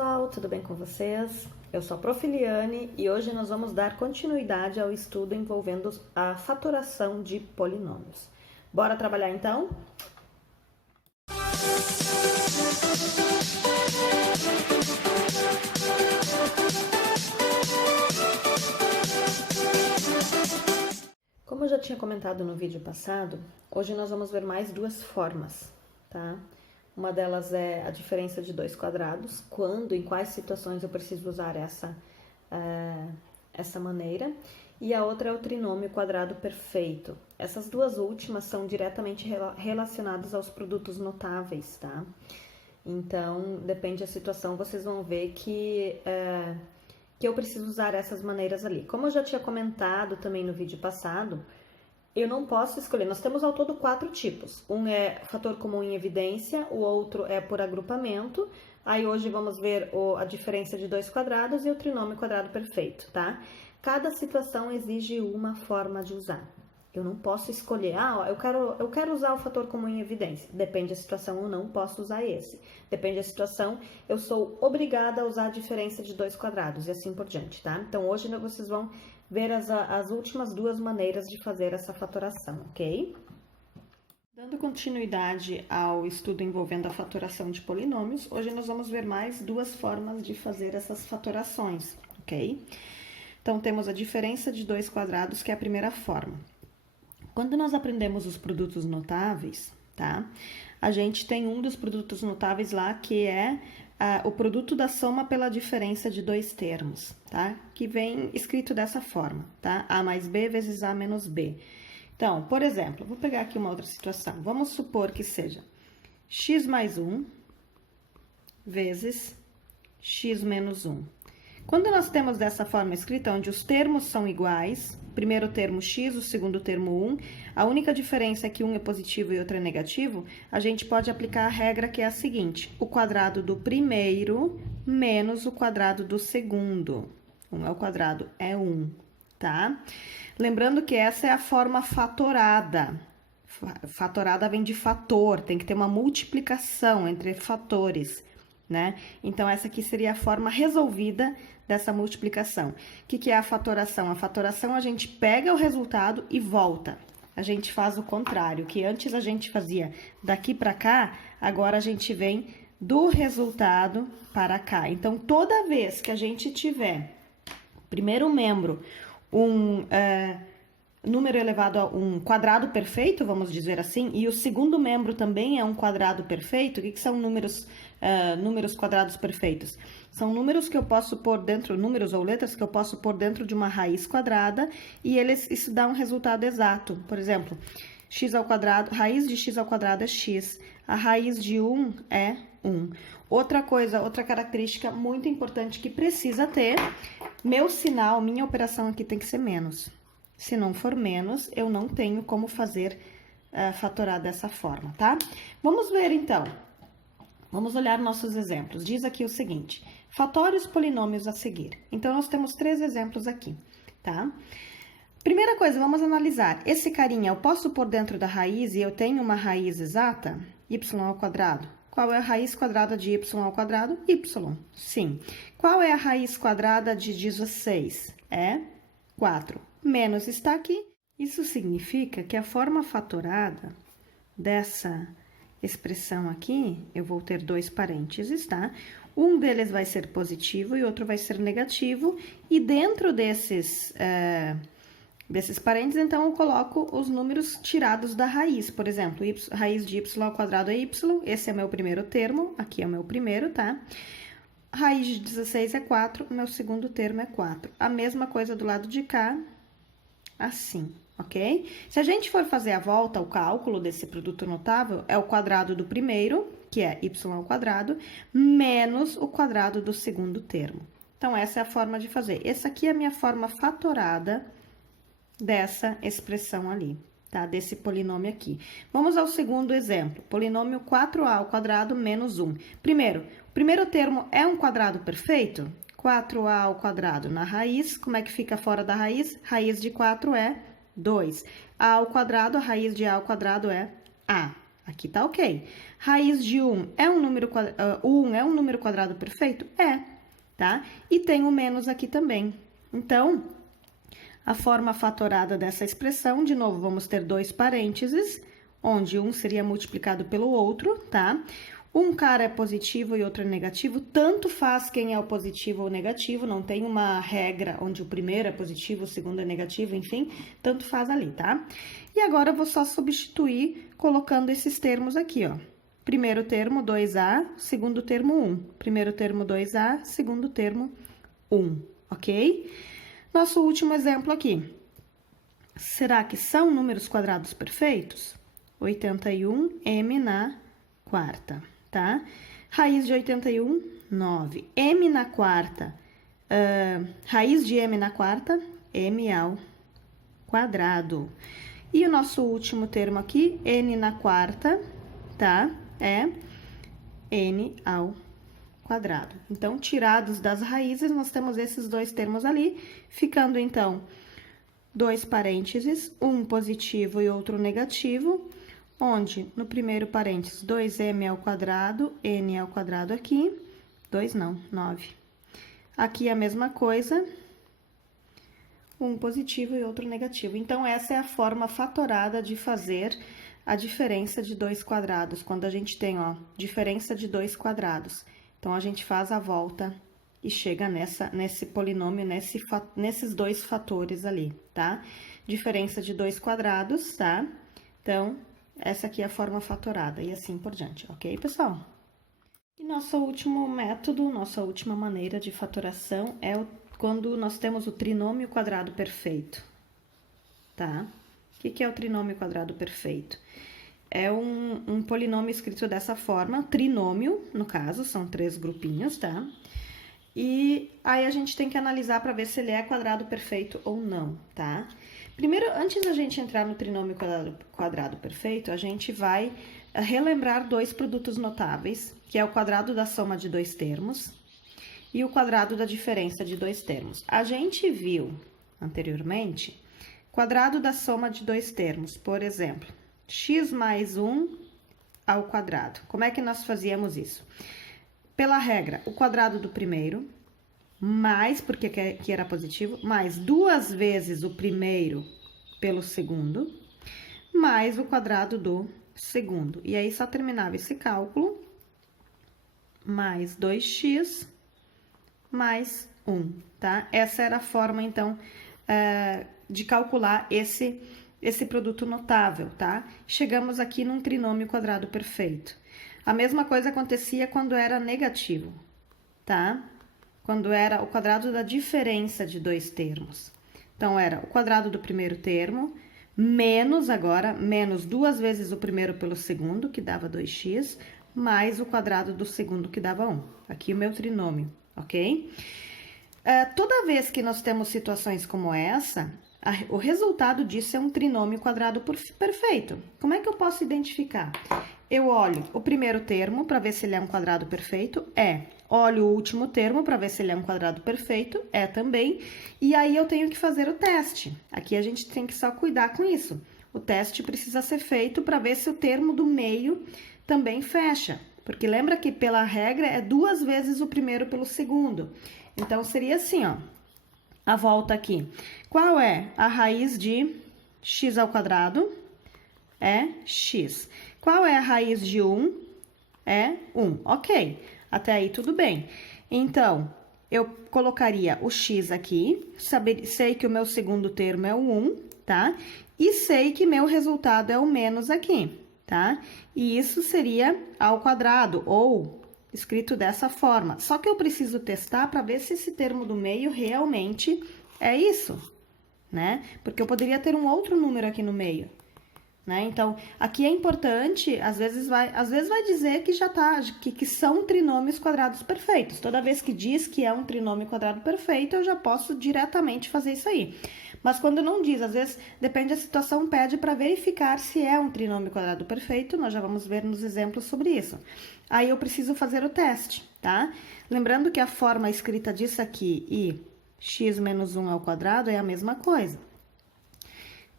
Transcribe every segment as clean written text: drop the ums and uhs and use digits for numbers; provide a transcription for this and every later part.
pessoal, tudo bem com vocês? Eu sou a Prof. Liane e hoje nós vamos dar continuidade ao estudo envolvendo a fatoração de polinômios. Bora trabalhar então? Como eu já tinha comentado no vídeo passado, hoje nós vamos ver mais duas formas, tá? Uma delas é a diferença de dois quadrados, quando, em quais situações eu preciso usar essa maneira. E a outra é o trinômio quadrado perfeito. Essas duas últimas são diretamente relacionadas aos produtos notáveis, tá? Então, depende da situação, vocês vão ver que eu preciso usar essas maneiras ali. Como eu já tinha comentado também no vídeo passado, eu não posso escolher, nós temos ao todo 4 tipos. Um é fator comum em evidência, o outro é por agrupamento. Aí hoje vamos ver a diferença de dois quadrados e o trinômio quadrado perfeito, tá? Cada situação exige uma forma de usar. Eu não posso escolher, eu quero usar o fator comum em evidência. Depende da situação, eu não posso usar esse. Depende da situação, eu sou obrigada a usar a diferença de dois quadrados e assim por diante, tá? Então hoje vocês vão ver as últimas duas maneiras de fazer essa fatoração, ok? Dando continuidade ao estudo envolvendo a fatoração de polinômios, hoje nós vamos ver mais duas formas de fazer essas fatorações, ok? Então, temos a diferença de dois quadrados, que é a primeira forma. Quando nós aprendemos os produtos notáveis, tá? A gente tem um dos produtos notáveis lá, que é o produto da soma pela diferença de dois termos, tá? Que vem escrito dessa forma, tá? A mais B vezes A menos B. Então, por exemplo, vou pegar aqui uma outra situação. Vamos supor que seja x mais 1 vezes x menos 1. Quando nós temos dessa forma escrita, onde os termos são iguais, o primeiro termo x, o segundo termo 1, a única diferença é que um é positivo e outro é negativo, a gente pode aplicar a regra que é a seguinte: o quadrado do primeiro menos o quadrado do segundo. 1 ao quadrado é 1, tá? Lembrando que essa é a forma fatorada. Fatorada vem de fator, tem que ter uma multiplicação entre fatores, né? Então, essa aqui seria a forma resolvida dessa multiplicação. O que é a fatoração? A fatoração, a gente pega o resultado e volta. A gente faz o contrário, que antes a gente fazia daqui para cá, agora a gente vem do resultado para cá. Então, toda vez que a gente tiver primeiro membro, um número elevado a um quadrado perfeito, vamos dizer assim, e o segundo membro também é um quadrado perfeito, o que são números quadrados perfeitos? São números que eu posso pôr dentro, números ou letras que eu posso pôr dentro de uma raiz quadrada e isso dá um resultado exato. Por exemplo, x ao quadrado, raiz de x ao quadrado é x, a raiz de 1 é 1. Outra coisa, outra característica muito importante que precisa ter, meu sinal, minha operação aqui tem que ser menos. Se não for menos, eu não tenho como fazer fatorar dessa forma, tá? Vamos ver então. Vamos olhar nossos exemplos. Diz aqui o seguinte: fatore os polinômios a seguir. Então, nós temos 3 exemplos aqui, tá? Primeira coisa, vamos analisar. Esse carinha, eu posso pôr dentro da raiz e eu tenho uma raiz exata? Y ao quadrado. Qual é a raiz quadrada de y ao quadrado? Y. Sim. Qual é a raiz quadrada de 16? É 4. Menos está aqui. Isso significa que a forma fatorada dessa expressão aqui, eu vou ter 2 parênteses, tá? Um deles vai ser positivo e outro vai ser negativo. E dentro desses parênteses, então, eu coloco os números tirados da raiz. Por exemplo, raiz de y ao quadrado é y, esse é meu primeiro termo, aqui é o meu primeiro, tá? Raiz de 16 é 4, meu segundo termo é 4. A mesma coisa do lado de cá, assim, ok? Se a gente for fazer a volta, o cálculo desse produto notável é o quadrado do primeiro, que é y ao quadrado, menos o quadrado do segundo termo. Então, essa é a forma de fazer. Essa aqui é a minha forma fatorada dessa expressão ali, tá? Desse polinômio aqui. Vamos ao segundo exemplo. Polinômio 4a ao quadrado menos 1. Primeiro, o primeiro termo é um quadrado perfeito? 4a ao quadrado na raiz, como é que fica fora da raiz? Raiz de 4 é 2. A ao quadrado, a raiz de a ao quadrado é a. Aqui tá ok. Raiz de 1 é um número, 1 é um número quadrado perfeito? É, tá? E tem o menos aqui também. Então, a forma fatorada dessa expressão, de novo, vamos ter dois parênteses, onde um seria multiplicado pelo outro, tá? Um cara é positivo e outro é negativo, tanto faz quem é o positivo ou o negativo, não tem uma regra onde o primeiro é positivo, o segundo é negativo, enfim, tanto faz ali, tá? E agora eu vou só substituir colocando esses termos aqui, ó. Primeiro termo, 2A, segundo termo, 1. Primeiro termo, 2A, segundo termo, 1, ok? Nosso último exemplo aqui. Será que são números quadrados perfeitos? 81m na quarta, tá? Raiz de 81, 9. M na quarta, raiz de m na quarta, m ao quadrado. E o nosso último termo aqui, n na quarta, tá? É n ao quadrado. Então, tirados das raízes, nós temos esses dois termos ali, ficando, então, dois parênteses, um positivo e outro negativo, onde no primeiro parênteses 2m ao quadrado, n ao quadrado aqui, 2 não, 9. Aqui a mesma coisa, um positivo e outro negativo. Então, essa é a forma fatorada de fazer a diferença de dois quadrados, quando a gente tem, ó, diferença de dois quadrados. Então, a gente faz a volta e chega nesse polinômio, nesses dois fatores ali, tá? Diferença de dois quadrados, tá? Então, essa aqui é a forma fatorada e assim por diante, ok, pessoal? E nosso último método, nossa última maneira de fatoração é quando nós temos o trinômio quadrado perfeito, tá? O que é o trinômio quadrado perfeito? É um polinômio escrito dessa forma, trinômio, no caso, são 3 grupinhos, tá? E aí a gente tem que analisar para ver se ele é quadrado perfeito ou não, tá? Primeiro, antes da gente entrar no trinômio quadrado perfeito, a gente vai relembrar dois produtos notáveis, que é o quadrado da soma de dois termos e o quadrado da diferença de dois termos. A gente viu anteriormente quadrado da soma de dois termos, por exemplo, x mais 1 ao quadrado. Como é que nós fazíamos isso? Pela regra, o quadrado do primeiro, mais, porque aqui era positivo, mais 2 vezes o primeiro pelo segundo, mais o quadrado do segundo. E aí, só terminava esse cálculo, mais 2x, mais 1, tá? Essa era a forma, então, de calcular esse produto notável, tá? Chegamos aqui num trinômio quadrado perfeito. A mesma coisa acontecia quando era negativo, tá? Quando era o quadrado da diferença de dois termos. Então, era o quadrado do primeiro termo, menos 2 vezes o primeiro pelo segundo, que dava 2x, mais o quadrado do segundo, que dava 1. Aqui o meu trinômio, ok? Toda vez que nós temos situações como essa, o resultado disso é um trinômio quadrado perfeito. Como é que eu posso identificar? Eu olho o primeiro termo para ver se ele é um quadrado perfeito, Olho o último termo para ver se ele é um quadrado perfeito, também. E aí eu tenho que fazer o teste. Aqui a gente tem que só cuidar com isso. O teste precisa ser feito para ver se o termo do meio também fecha. Porque lembra que pela regra é 2 vezes o primeiro pelo segundo. Então, seria assim, ó. A volta aqui. Qual é a raiz de x ao quadrado? É x. Qual é a raiz de 1? É 1. Ok. Até aí tudo bem. Então, eu colocaria o x aqui, sei que o meu segundo termo é o 1, tá? E sei que meu resultado é o menos aqui, tá? E isso seria ao quadrado, ou escrito dessa forma. Só que eu preciso testar para ver se esse termo do meio realmente é isso, né? Porque eu poderia ter um outro número aqui no meio, né? Então, aqui é importante, às vezes vai dizer que já tá, que são trinômios quadrados perfeitos. Toda vez que diz que é um trinômio quadrado perfeito, eu já posso diretamente fazer isso aí. Mas quando não diz, às vezes, depende da situação, pede para verificar se é um trinômio quadrado perfeito, nós já vamos ver nos exemplos sobre isso. Aí eu preciso fazer o teste, tá? Lembrando que a forma escrita disso aqui e x menos 1 ao quadrado é a mesma coisa.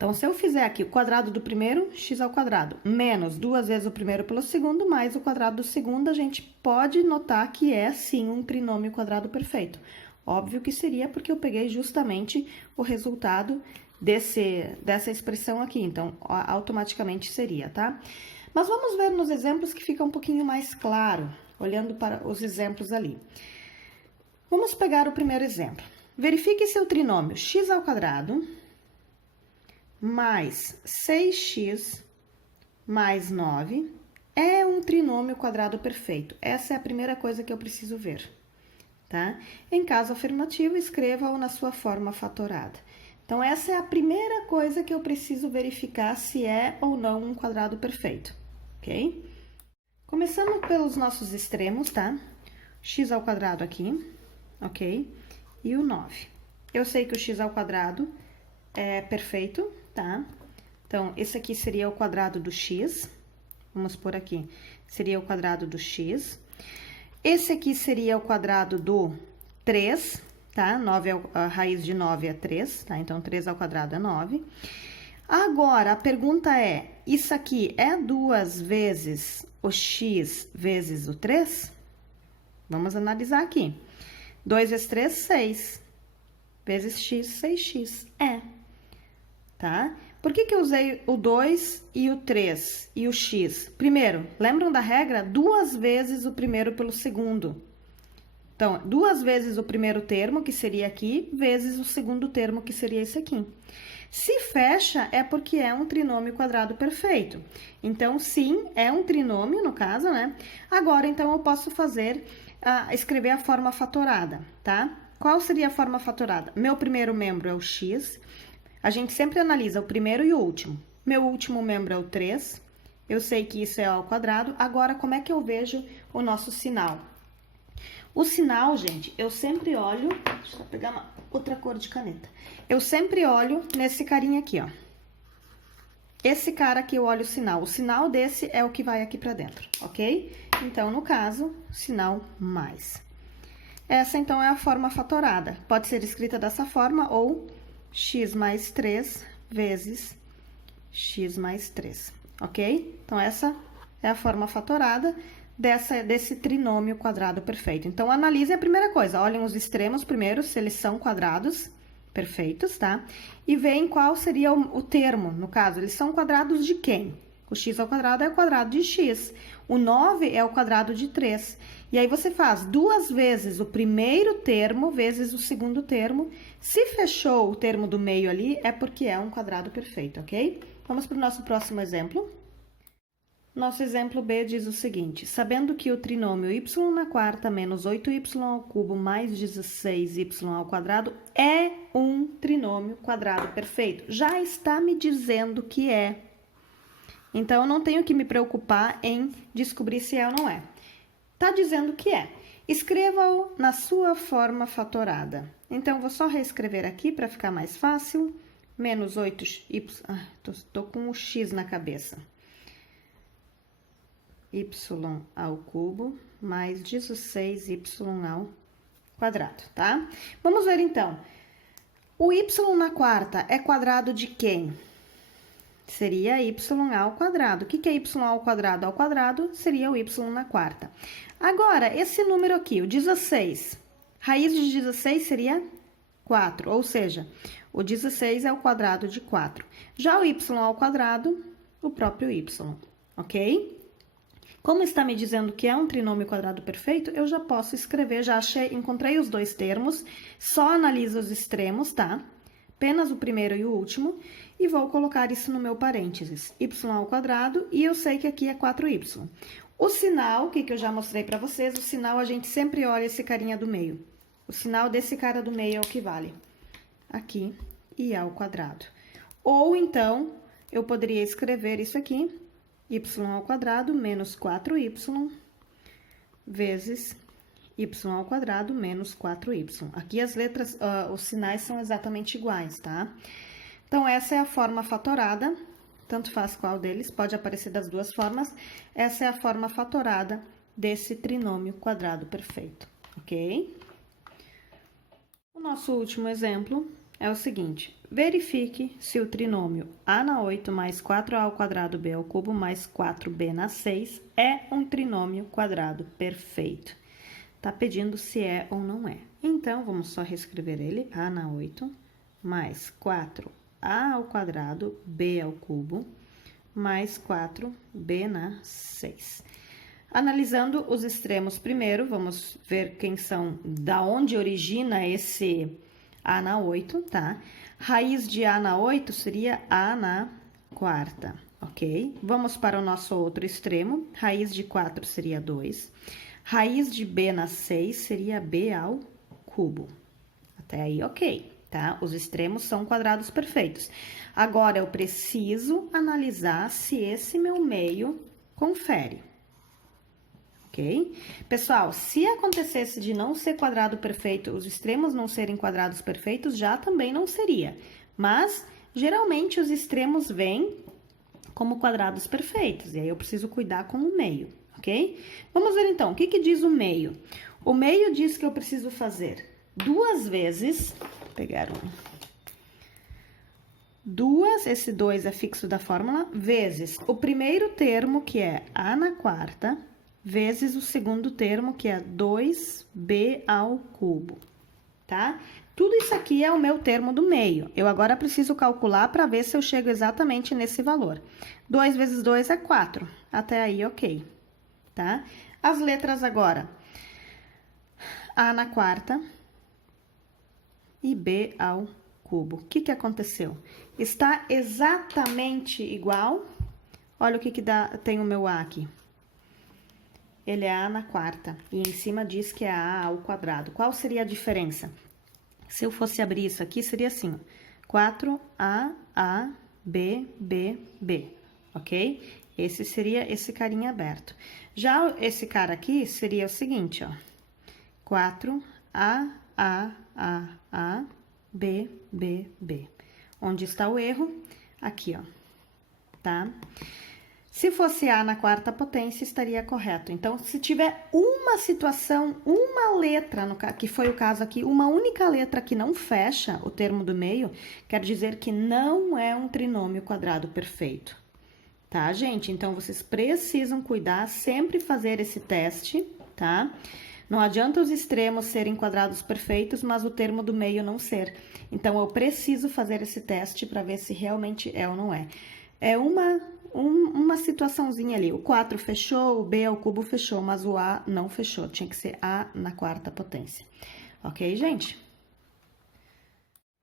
Então, se eu fizer aqui o quadrado do primeiro, x ao quadrado, menos 2 vezes o primeiro pelo segundo, mais o quadrado do segundo, a gente pode notar que é, sim, um trinômio quadrado perfeito. Óbvio que seria porque eu peguei justamente o resultado dessa expressão aqui, então, automaticamente seria, tá? Mas vamos ver nos exemplos que fica um pouquinho mais claro, olhando para os exemplos ali. Vamos pegar o primeiro exemplo. Verifique se o trinômio x ao quadrado mais 6x mais 9 é um trinômio quadrado perfeito. Essa é a primeira coisa que eu preciso ver, tá? Em caso afirmativo, escreva-o na sua forma fatorada. Então, essa é a primeira coisa que eu preciso verificar se é ou não um quadrado perfeito, ok? Começando pelos nossos extremos, tá? X ao quadrado aqui, ok? E o 9. Eu sei que o x ao quadrado é perfeito, tá? Então, esse aqui seria o quadrado do x. Vamos por aqui. Seria o quadrado do x. Esse aqui seria o quadrado do 3, tá? 9 a raiz de 9 é 3, tá? Então, 3 ao quadrado é 9. Agora, a pergunta é, isso aqui é 2 vezes o x vezes o 3? Vamos analisar aqui. 2 vezes 3, 6. Vezes x, 6x. É. Tá? Por que eu usei o 2 e o 3 e o x? Primeiro, lembram da regra? 2 vezes o primeiro pelo segundo. Então, 2 vezes o primeiro termo, que seria aqui, vezes o segundo termo, que seria esse aqui. Se fecha, é porque é um trinômio quadrado perfeito. Então, sim, é um trinômio, no caso, né? Agora, então, eu posso escrever a forma fatorada, tá? Qual seria a forma fatorada? Meu primeiro membro é o x. A gente sempre analisa o primeiro e o último. Meu último membro é o 3. Eu sei que isso é ao quadrado. Agora, como é que eu vejo o nosso sinal? O sinal, gente, eu sempre olho... Deixa eu pegar uma outra cor de caneta. Eu sempre olho nesse carinha aqui, ó. Esse cara aqui eu olho o sinal. O sinal desse é o que vai aqui pra dentro, ok? Então, no caso, sinal mais. Essa, então, é a forma fatorada. Pode ser escrita dessa forma ou x mais 3 vezes x mais 3, ok? Então, essa é a forma fatorada desse trinômio quadrado perfeito. Então, analise a primeira coisa. Olhem os extremos primeiro, se eles são quadrados perfeitos, tá? E veem qual seria o termo, no caso. Eles são quadrados de quem? O x ao quadrado é o quadrado de x. O 9 é o quadrado de 3. E aí, você faz 2 vezes o primeiro termo vezes o segundo termo. Se fechou o termo do meio ali, é porque é um quadrado perfeito, ok? Vamos para o nosso próximo exemplo. Nosso exemplo B diz o seguinte: sabendo que o trinômio y na quarta menos 8y ao cubo mais 16y ao quadrado é um trinômio quadrado perfeito. Já está me dizendo que é. Então, eu não tenho que me preocupar em descobrir se é ou não é. Tá dizendo que é. Escreva-o na sua forma fatorada. Então, vou só reescrever aqui para ficar mais fácil. Menos 8y... tô com o x na cabeça. Y ao cubo mais 16y ao quadrado, tá? Vamos ver, então. O y na quarta é quadrado de quem? Seria y ao quadrado. O que é y ao quadrado? Ao quadrado seria o y na quarta. Agora, esse número aqui, o 16, raiz de 16 seria 4, ou seja, o 16 é o quadrado de 4. Já o y ao quadrado, o próprio y, ok? Como está me dizendo que é um trinômio quadrado perfeito, eu já posso escrever, encontrei os dois termos, só analiso os extremos, tá? Apenas o primeiro e o último, e vou colocar isso no meu parênteses, y ao quadrado, e eu sei que aqui é 4y. O sinal, o que eu já mostrei para vocês, o sinal a gente sempre olha esse carinha do meio. O sinal desse cara do meio é o que vale aqui e ao quadrado. Ou então, eu poderia escrever isso aqui, y ao quadrado menos 4y vezes y ao quadrado menos 4y. Aqui as letras, os sinais são exatamente iguais, tá? Então, essa é a forma fatorada, tanto faz qual deles, pode aparecer das duas formas. Essa é a forma fatorada desse trinômio quadrado perfeito, ok? O nosso último exemplo é o seguinte: verifique se o trinômio a na 8 mais 4a ao quadrado b ao cubo mais 4b na 6 é um trinômio quadrado perfeito. Tá pedindo se é ou não é. Então, vamos só reescrever ele: a na 8 mais 4a ao quadrado b ao cubo mais 4b na 6. Analisando os extremos primeiro, vamos ver quem são, da onde origina esse a na 8, tá? Raiz de a na 8 seria a na quarta, ok? Vamos para o nosso outro extremo, raiz de 4 seria 2. Raiz de b na 6 seria b ao cubo. Até aí, ok, tá? Os extremos são quadrados perfeitos. Agora, eu preciso analisar se esse meu meio confere. Ok? Pessoal, se acontecesse de não ser quadrado perfeito, os extremos não serem quadrados perfeitos, já também não seria. Mas, geralmente, os extremos vêm como quadrados perfeitos, e aí eu preciso cuidar com o meio, ok? Vamos ver então, o que diz o meio? O meio diz que eu preciso fazer 2 vezes, vou pegar esse 2 é fixo da fórmula, vezes o primeiro termo, que é a na quarta, vezes o segundo termo, que é 2b ao cubo, tá? Tudo isso aqui é o meu termo do meio. Eu agora preciso calcular para ver se eu chego exatamente nesse valor. 2 vezes 2 é 4. Até aí, ok, tá? As letras agora. A na quarta e b ao cubo. O que aconteceu? Está exatamente igual? Olha o que dá, tem o meu a aqui. Ele é a na quarta, e em cima diz que é a ao quadrado. Qual seria a diferença? Se eu fosse abrir isso aqui, seria assim, 4a, b, b, b, ok? Esse seria esse carinha aberto. Já esse cara aqui seria o seguinte, ó, 4a, b, b, b. Onde está o erro? Aqui, ó, tá? Se fosse a na quarta potência, estaria correto. Então, se tiver uma situação, uma letra, que foi o caso aqui, uma única letra que não fecha o termo do meio, quer dizer que não é um trinômio quadrado perfeito. Tá, gente? Então, vocês precisam cuidar, sempre fazer esse teste, tá? Não adianta os extremos serem quadrados perfeitos, mas o termo do meio não ser. Então, eu preciso fazer esse teste para ver se realmente é ou não é. É uma situaçãozinha ali, o 4 fechou, o b ao cubo fechou, mas o a não fechou, tinha que ser a na quarta potência. Ok, gente?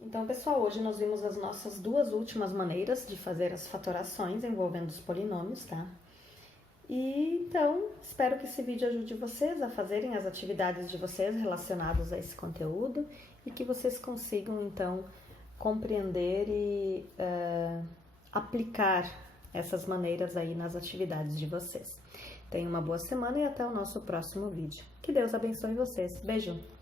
Então, pessoal, hoje nós vimos as nossas 2 últimas maneiras de fazer as fatorações envolvendo os polinômios, tá? E, então, espero que esse vídeo ajude vocês a fazerem as atividades de vocês relacionadas a esse conteúdo e que vocês consigam, então, compreender e aplicar essas maneiras aí nas atividades de vocês. Tenham uma boa semana e até o nosso próximo vídeo. Que Deus abençoe vocês. Beijo!